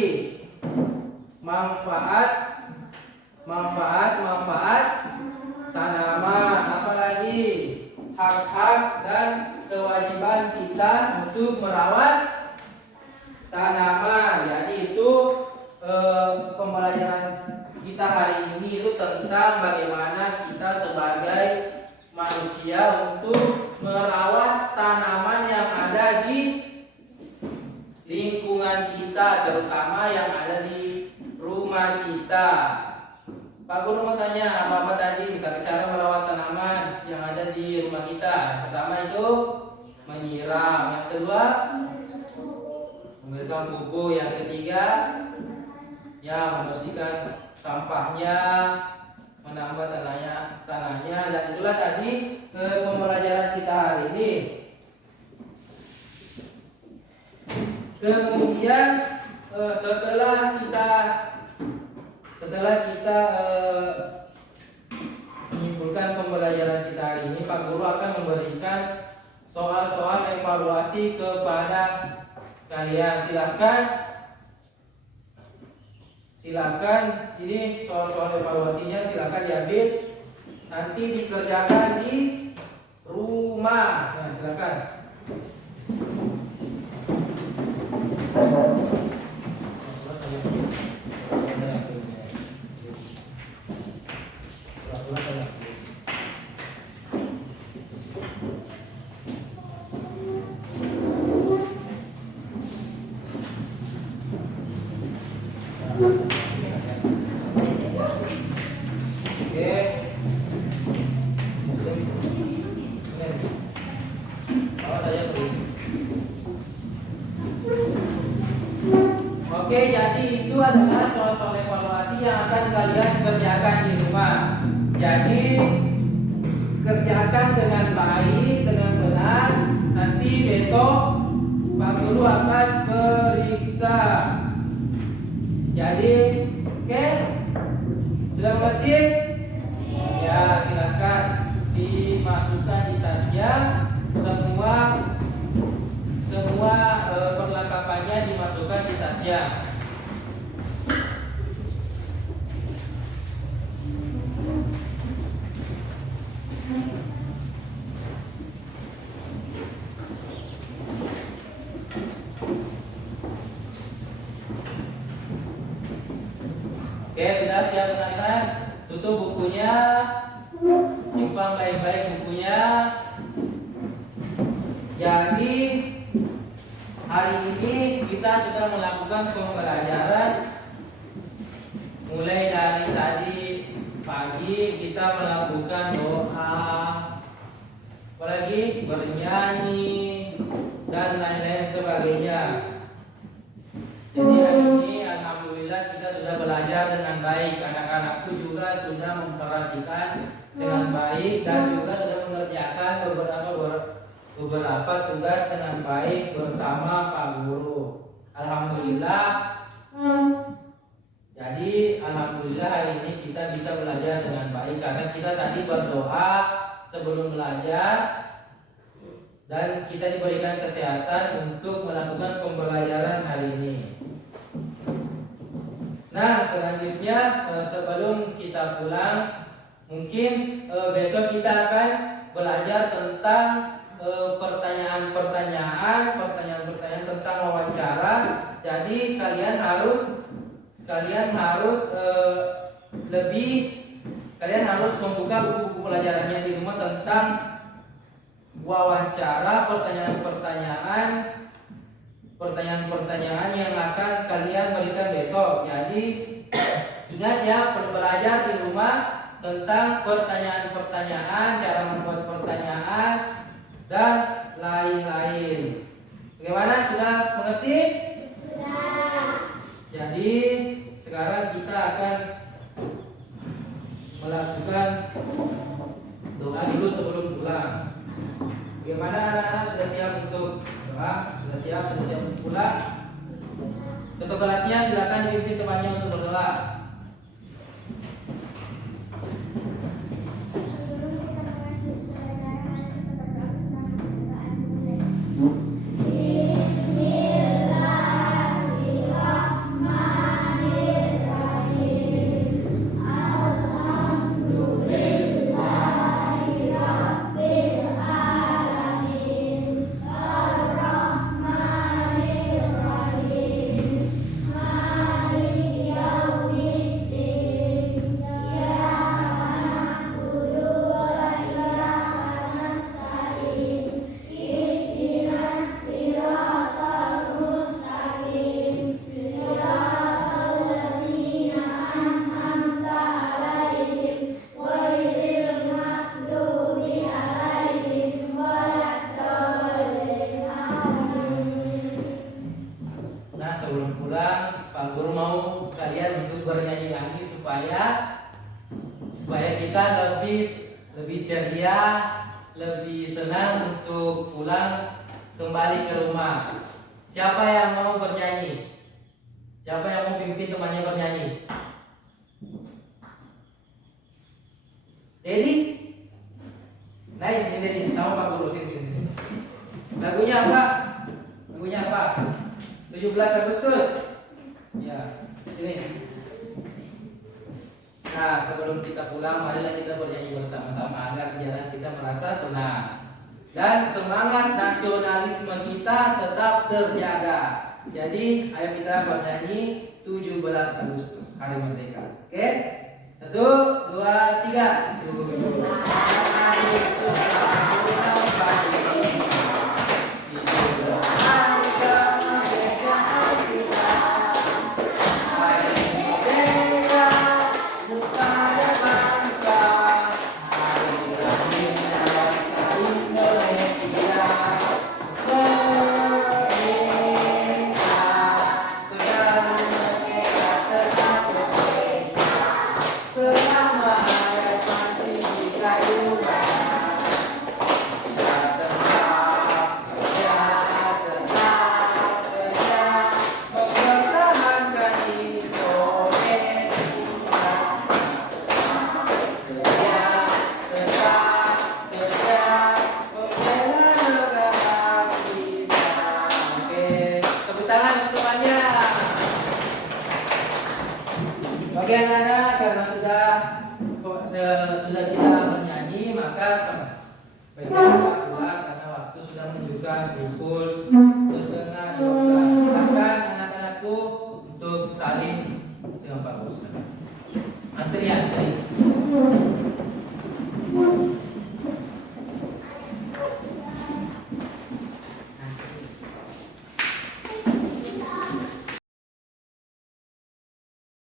Manfaat tanaman. Apa lagi? Hak-hak dan kewajiban kita untuk merawat tanaman. Jadi itu pembelajaran kita hari ini itu tentang bagaimana kita sebagai manusia untuk merawat tanaman yang ada di lingkungan kita, terutama yang ada di rumah kita. Pak Guru mau tanya apa tadi, misalnya cara merawat tanaman yang ada di rumah kita. Yang pertama itu menyiram, yang kedua memberikan pupuk, yang ketiga ya membersihkan sampahnya, menambah tanahnya, dan itulah tadi pembelajaran kita hari ini. Kemudian setelah kita menyimpulkan pembelajaran kita hari ini, Pak Guru akan memberikan soal-soal evaluasi kepada kalian. Silakan, ini soal-soal evaluasinya silakan diambil, nanti dikerjakan di rumah. Nah, silakan. Oke, jadi itu adalah soal-soal evaluasi yang akan kalian kerjakan di rumah. Jadi kerjakan dengan baik, dengan benar. Nanti besok Pak Guru akan periksa. Jadi, oke? Sudah mengerti? Ya, silakan dimasukkan di tasnya. Semua perlengkapannya dimasukkan di tasnya. Oke, sudah siap teman-teman? Tutup bukunya, simpan baik-baik bukunya. Jadi hari ini kita sudah melakukan pembelajaran mulai dari tadi pagi kita melakukan doa, apalagi bernyanyi dan lain-lain sebagainya. Jadi hari ini alhamdulillah kita sudah belajar dengan baik. Anak-anakku juga sudah memperhatikan dengan baik dan juga sudah mengerjakan beberapa tugas dengan baik bersama Pak Guru. Alhamdulillah. Jadi alhamdulillah hari ini kita bisa belajar dengan baik karena kita tadi berdoa sebelum belajar dan kita diberikan kesehatan untuk melakukan pembelajaran hari ini. Nah, selanjutnya sebelum kita pulang, mungkin besok kita akan belajar tentang pertanyaan-pertanyaan tentang wawancara. Jadi kalian harus membuka buku-buku pelajarannya di rumah tentang wawancara, pertanyaan-pertanyaan yang akan kalian berikan besok. Jadi ingat ya, belajar di rumah tentang pertanyaan-pertanyaan, cara membuat pertanyaan dan lain-lain. Bagaimana, sudah mengerti? Sudah. Jadi sekarang kita akan melakukan doa dulu sebelum pulang. Bagaimana anak-anak, sudah siap untuk doa? Sudah siap untuk pulang? Ketua kelasnya silakan dipimpin temannya untuk berdoa. Sebelum kita melanjut pelajaran, kita berdoa bersama. Doa dimulai. Nah, sebelum pulang, Pak Guru mau kalian untuk bernyanyi lagi supaya kita lebih ceria, lebih senang untuk pulang kembali ke rumah. Siapa yang mau bernyanyi? Siapa yang mau pimpin temannya bernyanyi? Dedi? Nah, sini Dedi, sama Pak Guru, sini. Lagunya apa? 17 Agustus. Ya, ini. Nah, sebelum kita pulang, marilah kita bernyanyi bersama-sama agar jalan kita merasa senang dan semangat nasionalisme kita tetap terjaga. Jadi, ayo kita bernyanyi 17 Agustus, Hari Merdeka. Oke? 1, 2, 3. 17 Agustus. Oke anak-anak, karena sudah kita bernyanyi, maka baiknya kita pulang karena waktu sudah menunjukkan pukul